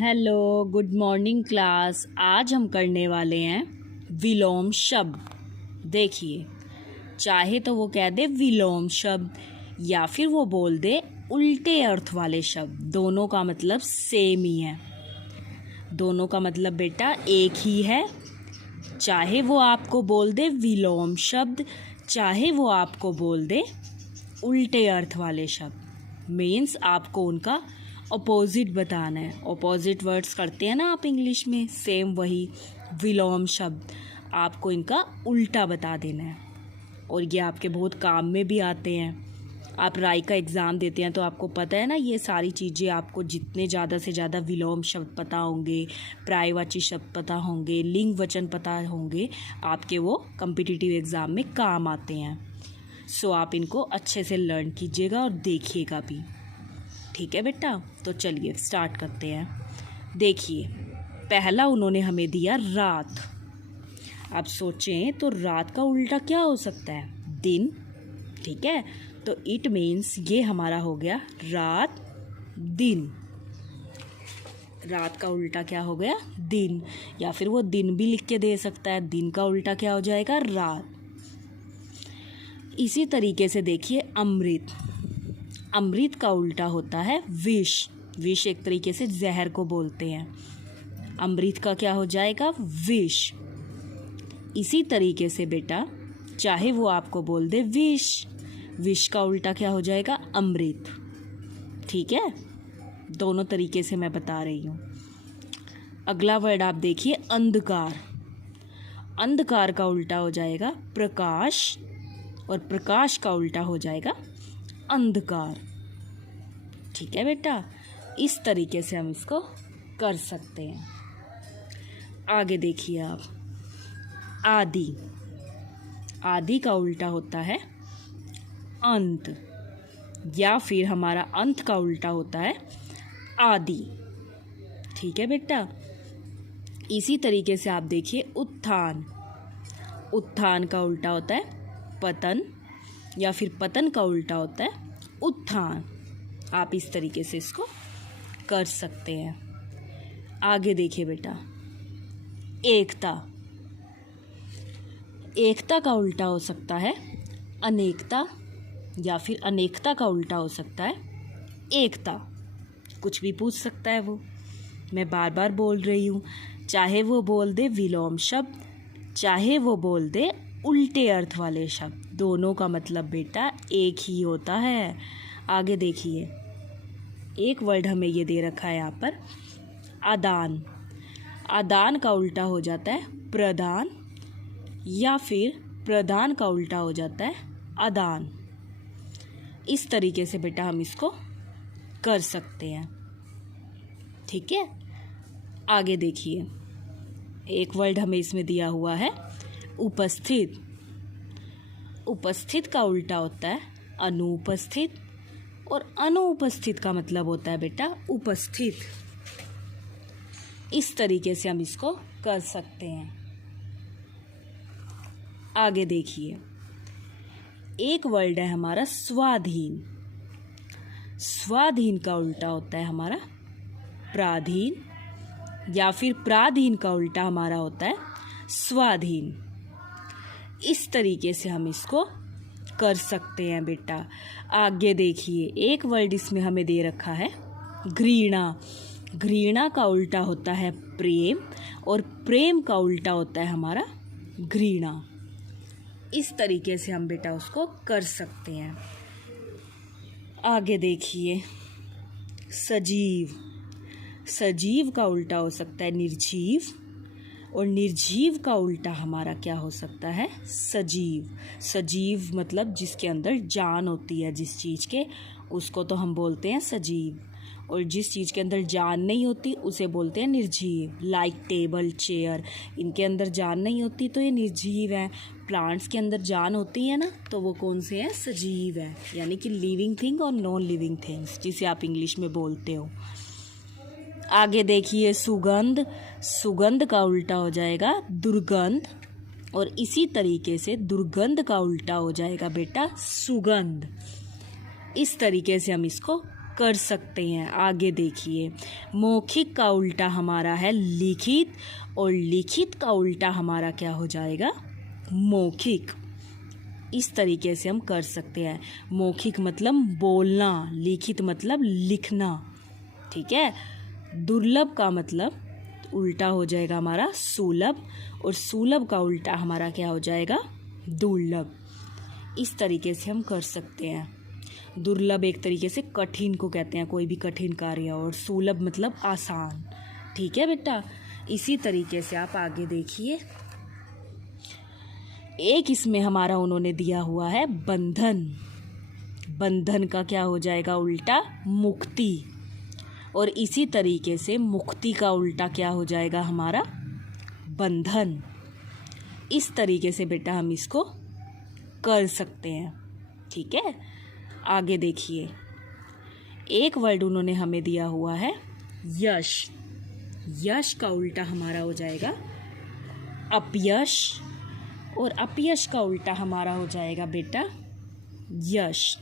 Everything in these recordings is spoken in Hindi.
Hello, good morning class. आज हम करने वाले हैं विलोम शब्द। देखिए, चाहे तो वो कह दे विलोम शब्द या फिर वो बोल दे उल्टे अर्थ वाले शब्द। दोनों का मतलब सेम ही है। दोनों का मतलब बेटा एक ही है। चाहे वो आपको बोल दे विलोम शब्द, चाहे वो आपको बोल दे उल्टे अर्थ वाले शब्द। मीन्स आपको उनका अपोजिट बताना है। अपोजिट वर्ड्स करते हैं ना आप इंग्लिश में, सेम वही विलोम शब्द आपको इनका उल्टा बता देना है। और ये आपके बहुत काम में भी आते हैं। आप राई का एग्ज़ाम देते हैं तो आपको पता है ना, ये सारी चीज़ें आपको जितने ज़्यादा से ज़्यादा विलोम शब्द पता होंगे, पर्यायवाची शब्द पता होंगे, लिंग वचन पता होंगे, आपके वो कॉम्पिटिटिव एग्ज़ाम में काम आते हैं। सो आप इनको अच्छे से लर्न कीजिएगा और देखिएगा भी। ठीक है बेटा, तो चलिए स्टार्ट करते हैं। देखिए, पहला उन्होंने हमें दिया रात। आप सोचें तो रात का उल्टा क्या हो सकता है? दिन। ठीक है, तो इट मीन्स ये हमारा हो गया रात दिन। रात का उल्टा क्या हो गया? दिन। या फिर वो दिन भी लिख के दे सकता है। दिन का उल्टा क्या हो जाएगा? रात। इसी तरीके से देखिए अमृत। अमृत का उल्टा होता है विष। विष एक तरीके से जहर को बोलते हैं। अमृत का क्या हो जाएगा? विष। इसी तरीके से बेटा, चाहे वो आपको बोल दे विष, विष का उल्टा क्या हो जाएगा? अमृत। ठीक है, दोनों तरीके से मैं बता रही हूँ। अगला वर्ड आप देखिए अंधकार। अंधकार का उल्टा हो जाएगा प्रकाश, और प्रकाश का उल्टा हो जाएगा अंधकार। ठीक है बेटा, इस तरीके से हम इसको कर सकते हैं। आगे देखिए आप, आदि। आदि का उल्टा होता है अंत, या फिर हमारा अंत का उल्टा होता है आदि। ठीक है बेटा, इसी तरीके से आप देखिए उत्थान। उत्थान का उल्टा होता है पतन, या फिर पतन का उल्टा होता है उत्थान। आप इस तरीके से इसको कर सकते हैं। आगे देखिए बेटा, एकता। एकता का उल्टा हो सकता है अनेकता, या फिर अनेकता का उल्टा हो सकता है एकता। कुछ भी पूछ सकता है वो। मैं बार बार बोल रही हूँ, चाहे वो बोल दे विलोम शब्द, चाहे वो बोल दे उल्टे अर्थ वाले शब्द, दोनों का मतलब बेटा एक ही होता है। आगे देखिए, एक वर्ड हमें ये दे रखा है यहाँ पर आदान। आदान का उल्टा हो जाता है प्रदान, या फिर प्रदान का उल्टा हो जाता है आदान। इस तरीके से बेटा हम इसको कर सकते हैं। ठीक है, आगे देखिए, एक वर्ड हमें इसमें दिया हुआ है उपस्थित। उपस्थित का उल्टा होता है अनुपस्थित, और अनुपस्थित का मतलब होता है बेटा उपस्थित। इस तरीके से हम इसको कर सकते हैं। आगे देखिए, एक वर्ड है हमारा स्वाधीन। स्वाधीन का उल्टा होता है हमारा प्राधीन, या फिर प्राधीन का उल्टा हमारा होता है स्वाधीन। इस तरीके से हम इसको कर सकते हैं बेटा। आगे देखिए, एक वर्ड इसमें हमें दे रखा है घृणा। घृणा का उल्टा होता है प्रेम, और प्रेम का उल्टा होता है हमारा घृणा। इस तरीके से हम बेटा उसको कर सकते हैं। आगे देखिए सजीव। सजीव का उल्टा हो सकता है निर्जीव, और निर्जीव का उल्टा हमारा क्या हो सकता है? सजीव। सजीव मतलब जिसके अंदर जान होती है, जिस चीज़ के, उसको तो हम बोलते हैं सजीव, और जिस चीज़ के अंदर जान नहीं होती उसे बोलते हैं निर्जीव। लाइक टेबल, चेयर, इनके अंदर जान नहीं होती तो ये निर्जीव है। प्लांट्स के अंदर जान होती है ना, तो वो कौन से हैं? सजीव है, यानी कि लिविंग थिंग और नॉन लिविंग थिंग्स, जिसे आप इंग्लिश में बोलते हो। आगे देखिए सुगंध। सुगंध का उल्टा हो जाएगा दुर्गंध, और इसी तरीके से दुर्गंध का उल्टा हो जाएगा बेटा सुगंध। इस तरीके से हम इसको कर सकते हैं। आगे देखिए, मौखिक का उल्टा हमारा है लिखित, और लिखित का उल्टा हमारा क्या हो जाएगा? मौखिक। इस तरीके से हम कर सकते हैं। मौखिक मतलब बोलना, लिखित मतलब लिखना। ठीक है। दुर्लभ का मतलब उल्टा हो जाएगा हमारा सुलभ, और सुलभ का उल्टा हमारा क्या हो जाएगा? दुर्लभ। इस तरीके से हम कर सकते हैं। दुर्लभ एक तरीके से कठिन को कहते हैं, कोई भी कठिन कार्य, और सुलभ मतलब आसान। ठीक है बेटा। इसी तरीके से आप आगे देखिए, एक इसमें हमारा उन्होंने दिया हुआ है बंधन। बंधन का क्या हो जाएगा उल्टा? मुक्ति। और इसी तरीके से मुक्ति का उल्टा क्या हो जाएगा हमारा? बंधन। इस तरीके से बेटा हम इसको कर सकते हैं। ठीक है। आगे देखिए, एक वर्ड उन्होंने हमें दिया हुआ है यश। यश का उल्टा हमारा हो जाएगा अपयश, और अपयश का उल्टा हमारा हो जाएगा बेटा यश।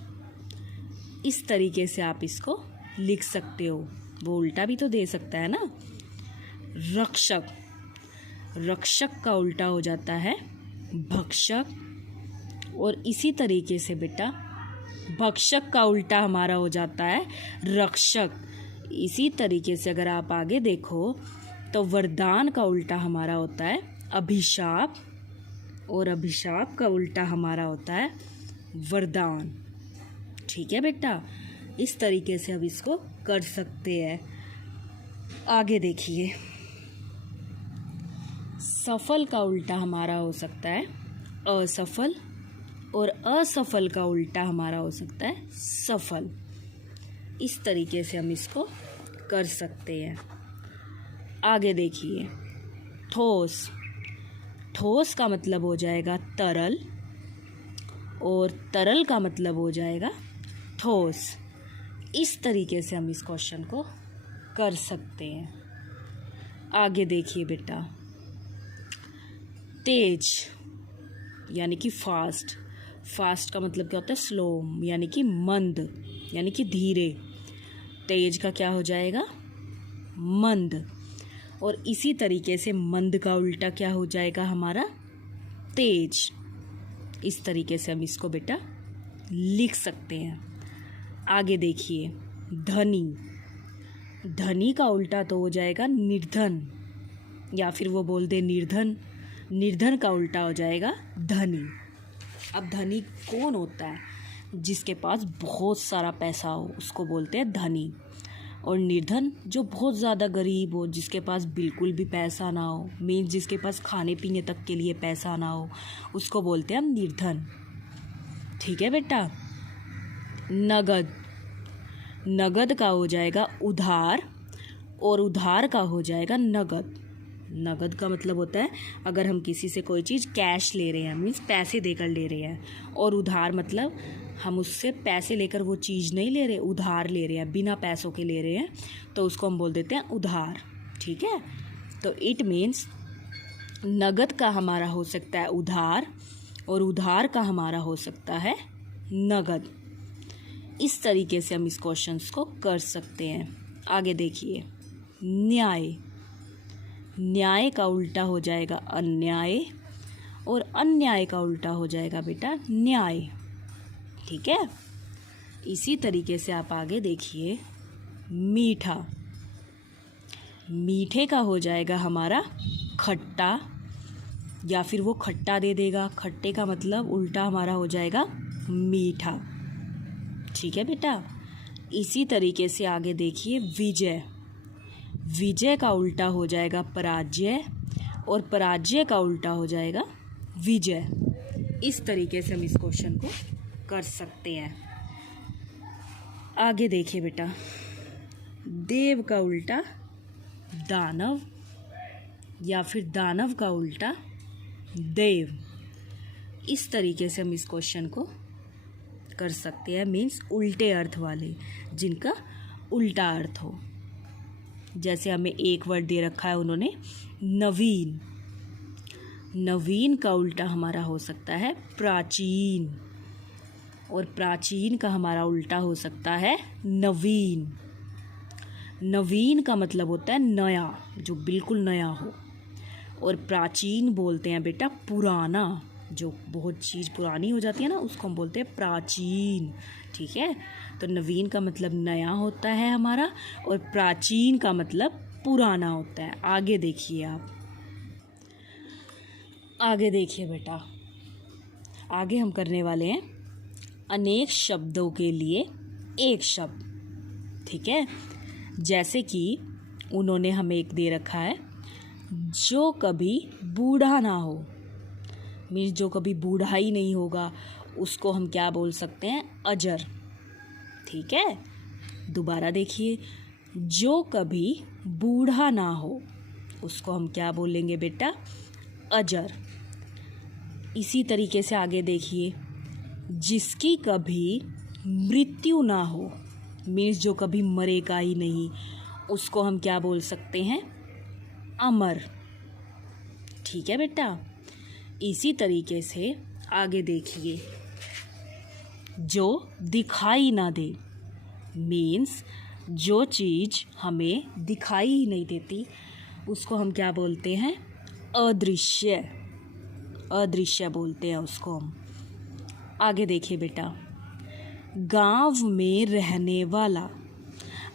इस तरीके से आप इसको लिख सकते हो। वो उल्टा भी तो दे सकता है ना। रक्षक, रक्षक का उल्टा हो जाता है भक्षक, और इसी तरीके से बेटा भक्षक का उल्टा हमारा हो जाता है रक्षक। इसी तरीके से अगर आप आगे देखो तो वरदान का उल्टा हमारा होता है अभिशाप, और अभिशाप का उल्टा हमारा होता है वरदान। ठीक है बेटा। इस तरीके से हम इसको कर सकते हैं। आगे देखिए, सफल का उल्टा हमारा हो सकता है असफल, और असफल का उल्टा हमारा हो सकता है सफल। इस तरीके से हम इसको कर सकते हैं। आगे देखिए, ठोस। ठोस का मतलब हो जाएगा तरल, और तरल का मतलब हो जाएगा ठोस। इस तरीके से हम इस क्वेश्चन को कर सकते हैं। आगे देखिए बेटा, तेज यानी कि फास्ट। फास्ट का मतलब क्या होता है? स्लो, यानी कि मंद, यानी कि धीरे। तेज का क्या हो जाएगा? मंद। और इसी तरीके से मंद का उल्टा क्या हो जाएगा हमारा? तेज। इस तरीके से हम इसको बेटा लिख सकते हैं। आगे देखिए, धनी। धनी का उल्टा तो हो जाएगा निर्धन, या फिर वो बोल दे निर्धन। निर्धन का उल्टा हो जाएगा धनी। अब धनी कौन होता है? जिसके पास बहुत सारा पैसा हो उसको बोलते हैं धनी। और निर्धन जो बहुत ज़्यादा गरीब हो, जिसके पास बिल्कुल भी पैसा ना हो, मीन्स जिसके पास खाने पीने तक के लिए पैसा ना हो, उसको बोलते हैं हम निर्धन। ठीक है बेटा। नगद। नगद का हो जाएगा उधार, और उधार का हो जाएगा नगद। नगद का मतलब होता है अगर हम किसी से कोई चीज़ कैश ले रहे हैं, मीन्स पैसे देकर ले रहे हैं, और उधार मतलब हम उससे पैसे लेकर वो चीज़ नहीं ले रहे, उधार ले रहे हैं, बिना पैसों के ले रहे हैं, तो उसको हम बोल देते हैं उधार। ठीक है। तो इट मीन्स नगद का हमारा हो सकता है उधार, और उधार का हमारा हो सकता है नगद। इस तरीके से हम इस क्वेश्चंस को कर सकते हैं। आगे देखिए, न्याय। न्याय का उल्टा हो जाएगा अन्याय, और अन्याय का उल्टा हो जाएगा बेटा न्याय। ठीक है। इसी तरीके से आप आगे देखिए, मीठा। मीठे का हो जाएगा हमारा खट्टा, या फिर वो खट्टा दे देगा। खट्टे का मतलब उल्टा हमारा हो जाएगा मीठा। ठीक है बेटा। इसी तरीके से आगे देखिए, विजय। विजय का उल्टा हो जाएगा पराजय, और पराजय का उल्टा हो जाएगा विजय। इस तरीके से हम इस क्वेश्चन को कर सकते हैं। आगे देखिए बेटा, देव का उल्टा दानव, या फिर दानव का उल्टा देव। इस तरीके से हम इस क्वेश्चन को कर सकते हैं, मीन्स उल्टे अर्थ वाले, जिनका उल्टा अर्थ हो। जैसे हमें एक वर्ड दे रखा है उन्होंने नवीन। नवीन का उल्टा हमारा हो सकता है प्राचीन। और प्राचीन का हमारा उल्टा हो सकता है नवीन। नवीन का मतलब होता है नया, जो बिल्कुल नया हो। और प्राचीन बोलते हैं बेटा पुराना, जो बहुत चीज़ पुरानी हो जाती है ना उसको हम बोलते हैं प्राचीन। ठीक है, तो नवीन का मतलब नया होता है हमारा, और प्राचीन का मतलब पुराना होता है। आगे देखिए आप, आगे देखिए बेटा, आगे हम करने वाले हैं अनेक शब्दों के लिए एक शब्द। ठीक है, जैसे कि उन्होंने हमें एक दे रखा है, जो कभी बूढ़ा ना हो। मीन्स जो कभी बूढ़ा ही नहीं होगा, उसको हम क्या बोल सकते हैं? अजर। ठीक है, दोबारा देखिए, जो कभी बूढ़ा ना हो उसको हम क्या बोलेंगे बेटा? अजर। इसी तरीके से आगे देखिए, जिसकी कभी मृत्यु ना हो, मीन्स जो कभी मरेगा ही नहीं, उसको हम क्या बोल सकते हैं? अमर। ठीक है बेटा, इसी तरीके से आगे देखिए, जो दिखाई ना दे, मीन्स जो चीज़ हमें दिखाई ही नहीं देती उसको हम क्या बोलते हैं? अदृश्य। अदृश्य बोलते हैं उसको हम। आगे देखिए बेटा, गांव में रहने वाला।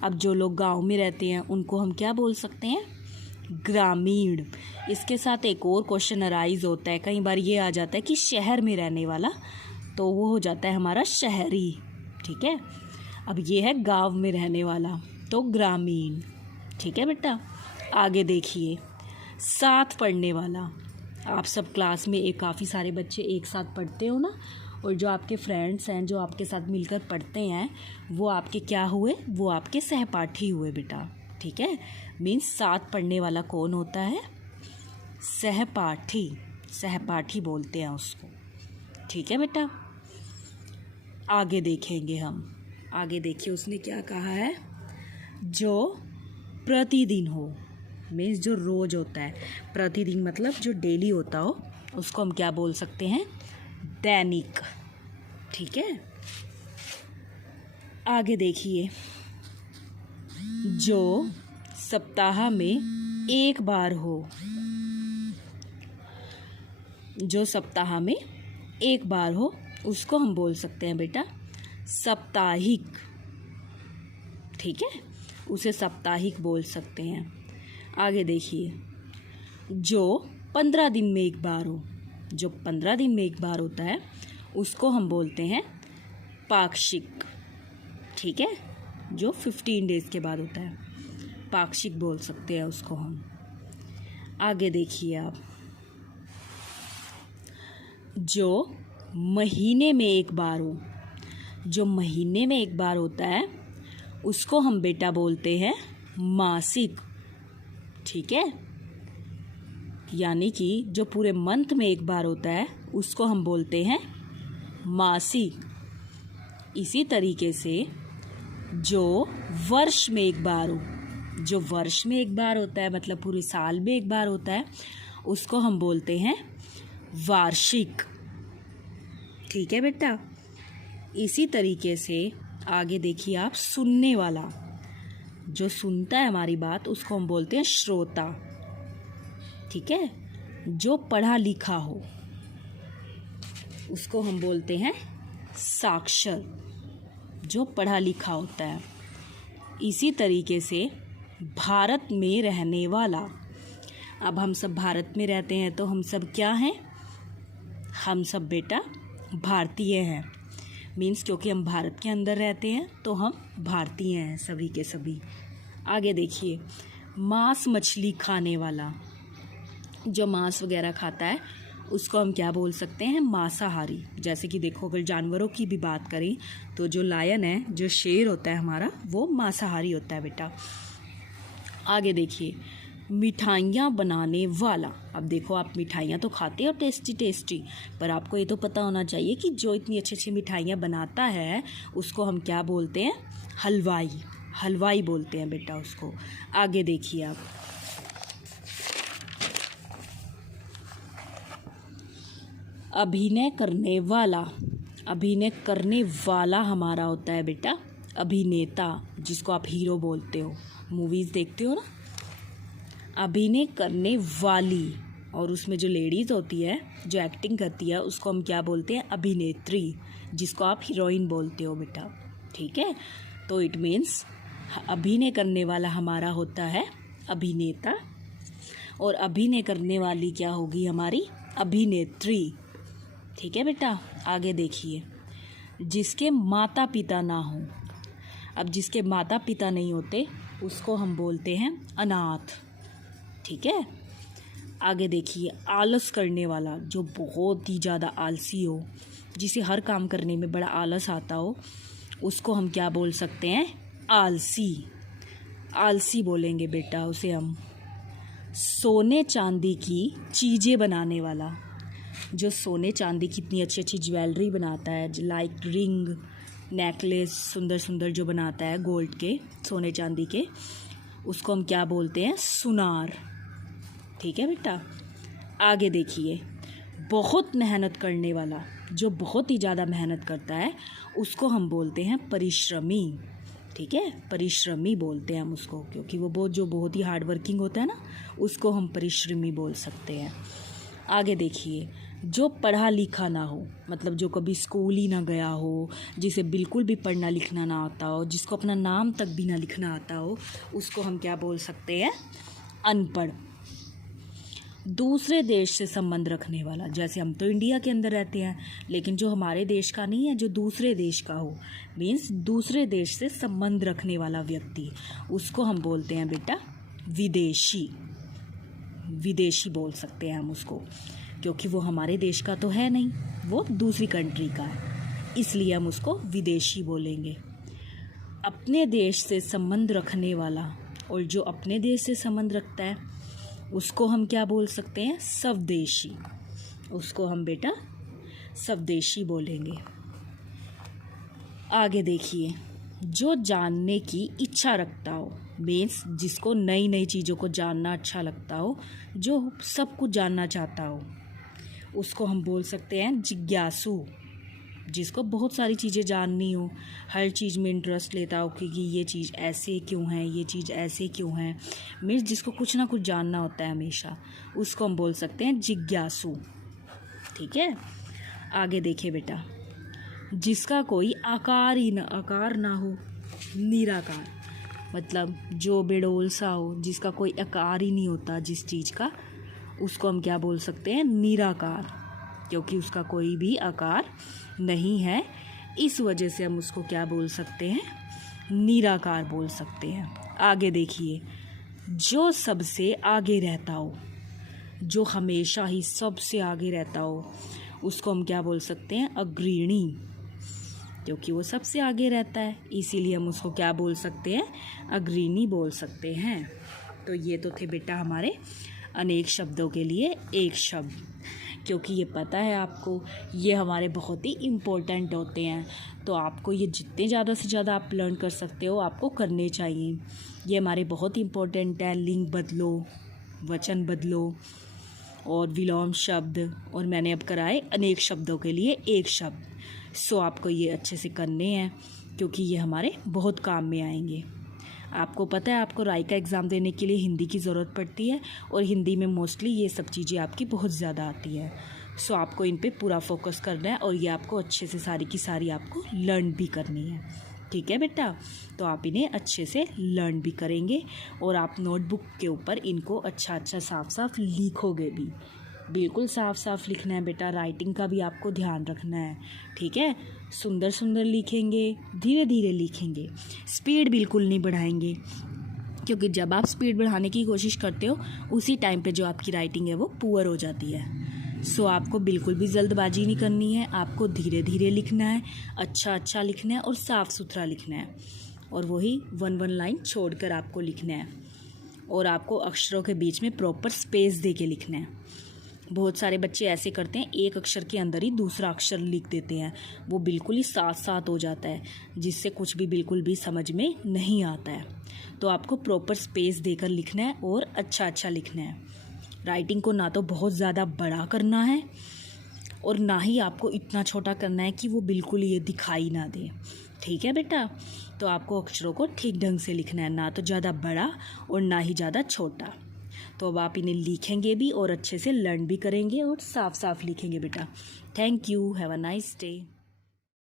अब जो लोग गांव में रहते हैं उनको हम क्या बोल सकते हैं? ग्रामीण। इसके साथ एक और क्वेश्चन अराइज होता है, कई बार ये आ जाता है कि शहर में रहने वाला, तो वो हो जाता है हमारा शहरी। ठीक है, अब ये है गांव में रहने वाला, तो ग्रामीण। ठीक है बेटा, आगे देखिए, साथ पढ़ने वाला। आप सब क्लास में एक काफ़ी सारे बच्चे एक साथ पढ़ते हो ना, और जो आपके फ्रेंड्स हैं जो आपके साथ मिलकर पढ़ते हैं वो आपके क्या हुए? वो आपके सहपाठी हुए बेटा। ठीक है, मीन्स साथ पढ़ने वाला कौन होता है? सहपाठी। सहपाठी बोलते हैं उसको। ठीक है बेटा, आगे देखेंगे हम। आगे देखिए, उसने क्या कहा है? जो प्रतिदिन हो, मीन्स जो रोज होता है। प्रतिदिन मतलब जो डेली होता हो, उसको हम क्या बोल सकते हैं? दैनिक। ठीक है, आगे देखिए, जो सप्ताह में एक बार हो। जो सप्ताह में एक बार हो उसको हम बोल सकते हैं बेटा साप्ताहिक। ठीक है, उसे साप्ताहिक बोल सकते हैं। आगे देखिए, जो 15 दिन में एक बार हो। जो 15 दिन में एक बार होता है उसको हम बोलते हैं पाक्षिक। ठीक है, जो 15 डेज के बाद होता है, पाक्षिक बोल सकते हैं उसको हम। आगे देखिए आप, जो महीने में एक बार हो। जो महीने में एक बार होता है उसको हम बेटा बोलते हैं मासिक। ठीक है, यानी कि जो पूरे मंथ में एक बार होता है उसको हम बोलते हैं मासिक। इसी तरीके से जो वर्ष में एक बार हो, जो वर्ष में एक बार होता है मतलब पूरे साल में एक बार होता है, उसको हम बोलते हैं वार्षिक। ठीक है बेटा, इसी तरीके से आगे देखिए आप, सुनने वाला। जो सुनता है हमारी बात उसको हम बोलते हैं श्रोता। ठीक है, जो पढ़ा लिखा हो उसको हम बोलते हैं साक्षर। जो पढ़ा लिखा होता है। इसी तरीके से भारत में रहने वाला। अब हम सब भारत में रहते हैं तो हम सब क्या हैं? हम सब बेटा भारतीय हैं। मीन्स क्योंकि हम भारत के अंदर रहते हैं तो हम भारतीय हैं सभी के सभी। आगे देखिए, मांस मछली खाने वाला। जो मांस वगैरह खाता है उसको हम क्या बोल सकते हैं? मांसाहारी। जैसे कि देखो, अगर जानवरों की भी बात करें तो जो लायन है, जो शेर होता है हमारा, वो मांसाहारी होता है बेटा। आगे देखिए, मिठाइयाँ बनाने वाला। अब देखो, आप मिठाइयाँ तो खाते हो टेस्टी टेस्टी, पर आपको ये तो पता होना चाहिए कि जो इतनी अच्छी अच्छी मिठाइयाँ बनाता है उसको हम क्या बोलते हैं? हलवाई। हलवाई बोलते हैं बेटा उसको। आगे देखिए आप, अभिनय करने वाला। अभिनय करने वाला हमारा होता है बेटा अभिनेता, जिसको आप हीरो बोलते हो, मूवीज़ देखते हो ना। अभिनय करने वाली, और उसमें जो लेडीज़ होती है जो एक्टिंग करती है उसको हम क्या बोलते हैं, अभिनेत्री, जिसको आप हीरोइन बोलते हो बेटा। ठीक है, तो इट मीन्स अभिनय करने वाला हमारा होता है अभिनेता, और अभिनय करने वाली क्या होगी हमारी, अभिनेत्री। ठीक है बेटा, आगे देखिए। जिसके माता पिता ना हो, अब जिसके माता पिता नहीं होते उसको हम बोलते हैं अनाथ। ठीक है, आगे देखिए। आलस करने वाला, जो बहुत ही ज़्यादा आलसी हो, जिसे हर काम करने में बड़ा आलस आता हो, उसको हम क्या बोल सकते हैं, आलसी। आलसी बोलेंगे बेटा उसे हम। सोने चांदी की चीज़ें बनाने वाला, जो सोने चांदी की इतनी अच्छी अच्छी ज्वेलरी बनाता है, लाइक रिंग, नेकलेस, सुंदर सुंदर जो बनाता है गोल्ड के, सोने चांदी के, उसको हम क्या बोलते हैं, सुनार। ठीक है बेटा, आगे देखिए। बहुत मेहनत करने वाला, जो बहुत ही ज़्यादा मेहनत करता है, उसको हम बोलते हैं परिश्रमी। ठीक है, परिश्रमी बोलते हैं हम उसको, क्योंकि वो बहुत ही हार्ड वर्किंग होता है ना, उसको हम परिश्रमी बोल सकते हैं। आगे देखिए। जो पढ़ा लिखा ना हो, मतलब जो कभी स्कूल ही ना गया हो, जिसे बिल्कुल भी पढ़ना लिखना ना आता हो, जिसको अपना नाम तक भी ना लिखना आता हो, उसको हम क्या बोल सकते हैं, अनपढ़। दूसरे देश से संबंध रखने वाला, जैसे हम तो इंडिया के अंदर रहते हैं, लेकिन जो हमारे देश का नहीं है, जो दूसरे देश का हो, मीन्स दूसरे देश से संबंध रखने वाला व्यक्ति, उसको हम बोलते हैं बेटा विदेशी। विदेशी बोल सकते हैं हम उसको, क्योंकि वो हमारे देश का तो है नहीं, वो दूसरी कंट्री का है, इसलिए हम उसको विदेशी बोलेंगे। अपने देश से संबंध रखने वाला, और जो अपने देश से संबंध रखता है उसको हम क्या बोल सकते हैं, स्वदेशी। उसको हम बेटा स्वदेशी बोलेंगे। आगे देखिए। जो जानने की इच्छा रखता हो, मीन्स जिसको नई नई चीज़ों को जानना अच्छा लगता हो, जो सब कुछ जानना चाहता हो, उसको हम बोल सकते हैं जिज्ञासु। जिसको बहुत सारी चीज़ें जाननी हो, हर चीज़ में इंटरेस्ट लेता हो कि ये चीज़ ऐसे क्यों है, ये चीज़ ऐसे क्यों है, मीन्स जिसको कुछ ना कुछ जानना होता है हमेशा, उसको हम बोल सकते हैं जिज्ञासु। ठीक है, आगे देखिए बेटा। जिसका कोई आकार ना हो, निराकार, मतलब जो बेडोल सा हो, जिसका कोई आकार ही नहीं होता जिस चीज़ का, उसको हम क्या बोल सकते हैं, निराकार, क्योंकि उसका कोई भी आकार नहीं है, इस वजह से हम उसको क्या बोल सकते हैं, निराकार बोल सकते हैं। आगे देखिए। जो सबसे आगे रहता हो, जो हमेशा ही सबसे आगे रहता हो, उसको हम क्या बोल सकते हैं, अग्रणी, क्योंकि वो सबसे आगे रहता है, इसीलिए हम उसको क्या बोल सकते हैं, अग्रणी बोल सकते हैं। तो ये तो थे बेटा हमारे अनेक शब्दों के लिए एक शब्द, क्योंकि ये पता है आपको, ये हमारे बहुत ही इम्पोर्टेंट होते हैं, तो आपको ये जितने ज़्यादा से ज़्यादा आप लर्न कर सकते हो आपको करने चाहिए। ये हमारे बहुत इम्पोर्टेंट है। लिंग बदलो, वचन बदलो, और विलोम शब्द, और मैंने अब कराए अनेक शब्दों के लिए एक शब्द। सो आपको ये अच्छे से करने हैं, क्योंकि ये हमारे बहुत काम में आएंगे। आपको पता है आपको राय का एग्ज़ाम देने के लिए हिंदी की ज़रूरत पड़ती है, और हिंदी में मोस्टली ये सब चीज़ें आपकी बहुत ज़्यादा आती है। सो आपको इन पे पूरा फोकस करना है, और ये आपको अच्छे से सारी की सारी आपको लर्न भी करनी है। ठीक है बेटा, तो आप इन्हें अच्छे से लर्न भी करेंगे, और आप नोटबुक के ऊपर इनको अच्छा अच्छा साफ साफ लिखोगे भी। बिल्कुल साफ साफ लिखना है बेटा, राइटिंग का भी आपको ध्यान रखना है। ठीक है, सुंदर सुंदर लिखेंगे, धीरे धीरे लिखेंगे, स्पीड बिल्कुल नहीं बढ़ाएंगे, क्योंकि जब आप स्पीड बढ़ाने की कोशिश करते हो उसी टाइम पे जो आपकी राइटिंग है वो पुअर हो जाती है। सो आपको बिल्कुल भी जल्दबाजी नहीं करनी है, आपको धीरे धीरे लिखना है, अच्छा अच्छा लिखना है, और साफ़ सुथरा लिखना है, और वही वन वन लाइन छोड़कर आपको लिखना है, और आपको अक्षरों के बीच में प्रॉपर स्पेस दे के लिखना है। बहुत सारे बच्चे ऐसे करते हैं, एक अक्षर के अंदर ही दूसरा अक्षर लिख देते हैं, वो बिल्कुल ही साथ साथ हो जाता है, जिससे कुछ भी बिल्कुल भी समझ में नहीं आता है। तो आपको प्रॉपर स्पेस देकर लिखना है, और अच्छा अच्छा लिखना है। राइटिंग को ना तो बहुत ज़्यादा बड़ा करना है, और ना ही आपको इतना छोटा करना है कि वो बिल्कुल ये दिखाई ना दे। ठीक है बेटा, तो आपको अक्षरों को ठीक ढंग से लिखना है, ना तो ज़्यादा बड़ा और ना ही ज़्यादा छोटा। तो अब आप इन्हें लिखेंगे भी और अच्छे से लर्न भी करेंगे और साफ साफ लिखेंगे बेटा। Thank you, have a nice day.